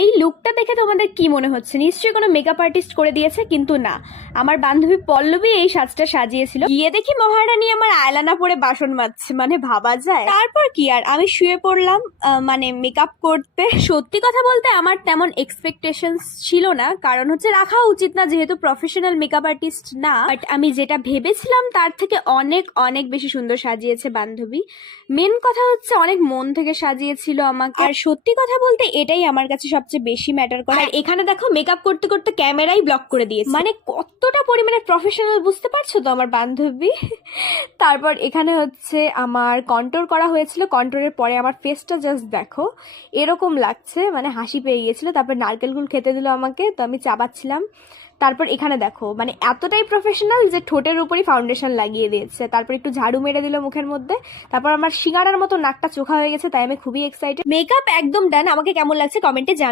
এই লুকটা দেখে তোমাদের কি মনে হচ্ছে? নিশ্চয়ই কোনো মেকআপ আর্টিস্ট করে দিয়েছে, কিন্তু না, আমার বান্ধবী পল্লবী এই সাজটা সাজিয়েছিল। গিয়ে দেখি মহারানী আমার আয়লানা পরে বাসন মাজছে, মানে ভাবা যায়। তারপর কি আর, আমি শুয়ে পড়লাম মানে মেকআপ করতে। সত্যি কথা বলতে আমার তেমন এক্সপেকটেশনস ছিল না, কারণ হচ্ছে রাখা উচিত না, যেহেতু প্রফেশনাল মেকআপ আর্টিস্ট না। বাট আমি যেটা ভেবেছিলাম তার থেকে অনেক অনেক বেশি সুন্দর সাজিয়েছে বান্ধবী। মেন কথা হচ্ছে অনেক মন থেকে সাজিয়েছিল আমাকে। আর সত্যি কথা বলতে এটাই আমার কাছে সবচেয়ে বেশি ম্যাটার করে। আর এখানে দেখো মেকআপ করতে করতে ক্যামেরাই ব্লক করে দিয়েছে, মানে কতটা পরিমাণে প্রফেশনাল, বুঝতে পারছো তো আমার বান্ধবী। তারপর এখানে হচ্ছে আমার কন্ট্রোল করা হয়েছিল, কন্ট্রোলের পরে আমার ফেসটা জাস্ট দেখো এরকম লাগছে, মানে হাসি পেয়ে গিয়েছিল। তারপর নারকেলগুল খেতে দিল আমাকে, তো আমি চাবাচ্ছিলাম। তারপর এখানে দেখো মানে এতটাই প্রফেশনাল যে ঠোঁটের উপরই ফাউন্ডেশন লাগিয়ে দিয়েছে, তারপর একটু ঝাড়ু মেরে দিল মুখের মধ্যে। তারপর আমার সিঙ্গারার মতো নাকটা চোখা হয়ে গেছে, তাই আমি খুবই এক্সাইটেড। মেকআপ একদম ডান। আমাকে কেমন লাগছে কমেন্টে জানাও।